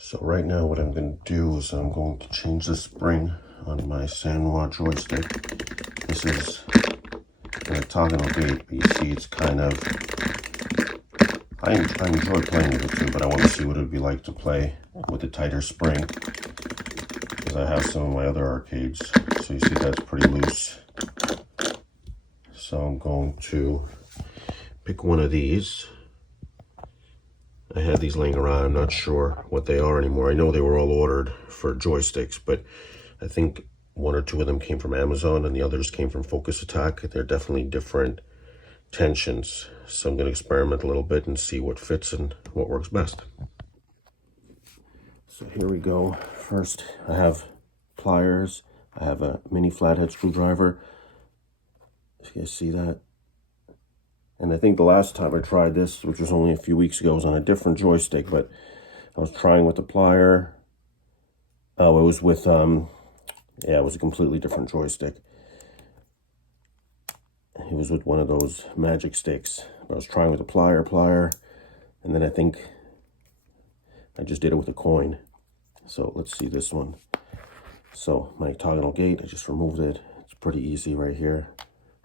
So right now what I'm going to do is I'm going to change the spring on my Sanwa joystick. This is an octagonal gate, but you see it's kind of, I enjoy playing with it too, but I want to see what it would be like to play with a tighter spring, because I have some of my other arcades. So you see that's pretty loose. So I'm going to pick one of these. I had these laying around. I'm not sure what they are anymore. I know they were all ordered for joysticks, but I think one or two of them came from Amazon and the others came from Focus Attack. They're definitely different tensions. So I'm going to experiment a little bit and see what fits and what works best. So here we go. First, I have pliers. I have a mini flathead screwdriver. If you guys see that. And I think the last time I tried this, which was only a few weeks ago, was on a different joystick, but I was trying with the plier. Oh, it was with, yeah, it was a completely different joystick. It was with one of those magic sticks. I was trying with the plier, and then I think I just did it with a coin. So let's see this one. So my octagonal gate, I just removed it. It's pretty easy right here.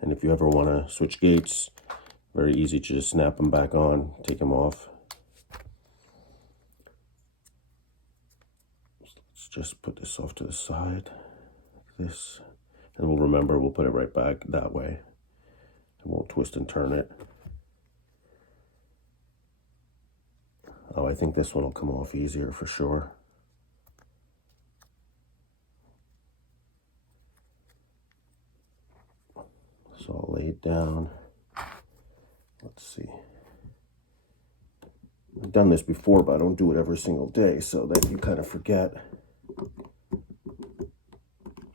And if you ever want to switch gates, very easy to just snap them back on, take them off. Let's just put this off to the side, like this. And we'll remember, we'll put it right back that way. I won't twist and turn it. Oh, I think this one will come off easier for sure. So I'll lay it down. Let's see. I've done this before, but I don't do it every single day, so that you kind of forget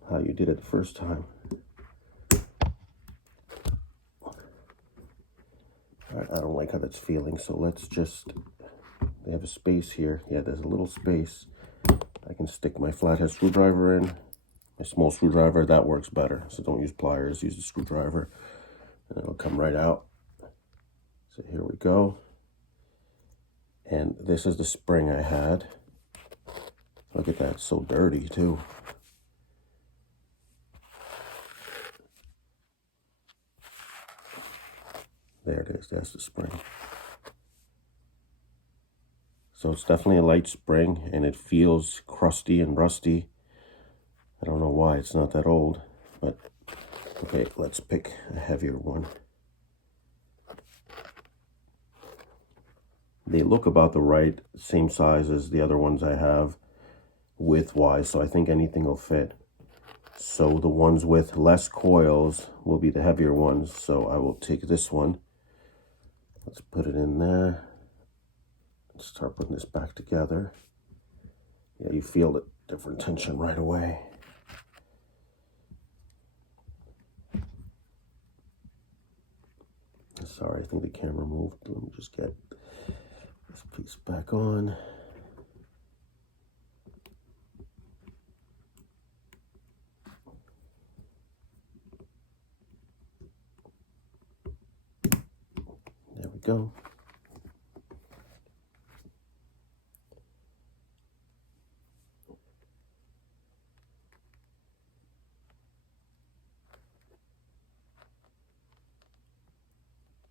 how you did it the first time. Alright, I don't like how that's feeling, so let's just, they have a space here. Yeah, there's a little space. I can stick my flathead screwdriver in, my small screwdriver, that works better. So don't use pliers, use a screwdriver, and it'll come right out. So here we go. And this is the spring I had. Look at that, it's so dirty too. There it is, that's the spring. So it's definitely a light spring and it feels crusty and rusty. I don't know why, it's not that old, but okay, let's pick a heavier one. They look about the right, same size as the other ones I have width-wise, so I think anything will fit. So the ones with less coils will be the heavier ones, so I will take this one. Let's put it in there. Let's start putting this back together. Yeah, you feel the different tension right away. Sorry, I think the camera moved. Let me just get this piece back on. There we go.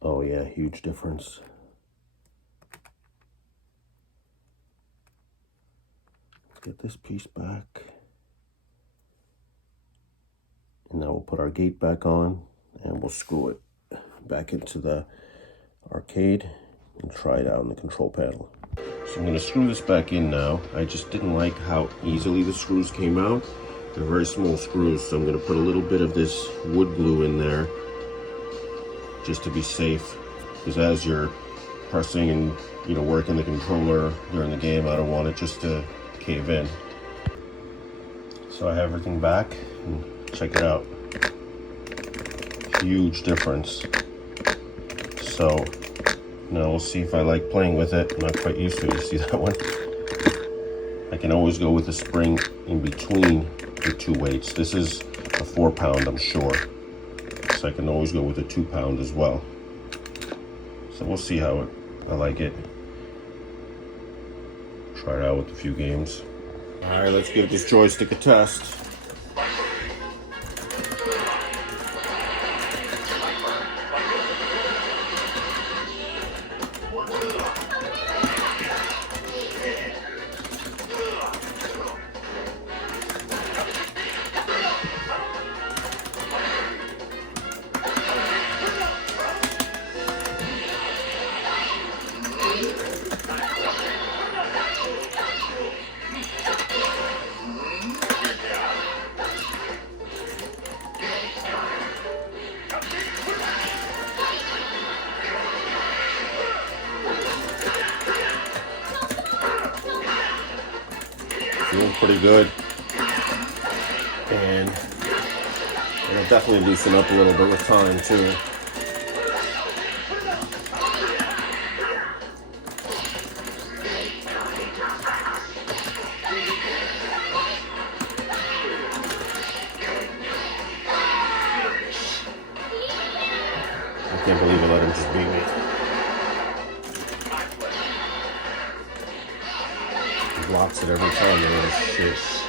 Oh yeah, huge difference. Let's get this piece back. And now we'll put our gate back on and we'll screw it back into the arcade and try it out on the control panel. So I'm going to screw this back in now. I just didn't like how easily the screws came out. They're very small screws, so I'm going to put a little bit of this wood glue in there just to be safe, because as you're pressing and working the controller during the game, I don't want it just to cave in. So I have everything back and check it out. Huge difference. So now we'll see if I like playing with it. I'm not quite used to it. You see that one? I can always go with a spring in between the two weights. This is a 4-pound, I'm sure. So I can always go with a 2-pound as well. So we'll see how I like it. Try it out with a few games. All right, let's give this joystick a test. Feeling pretty good, and it'll definitely loosen up a little bit with time too. I can't believe I let him just beat me. He blocks it every time, man. Shit.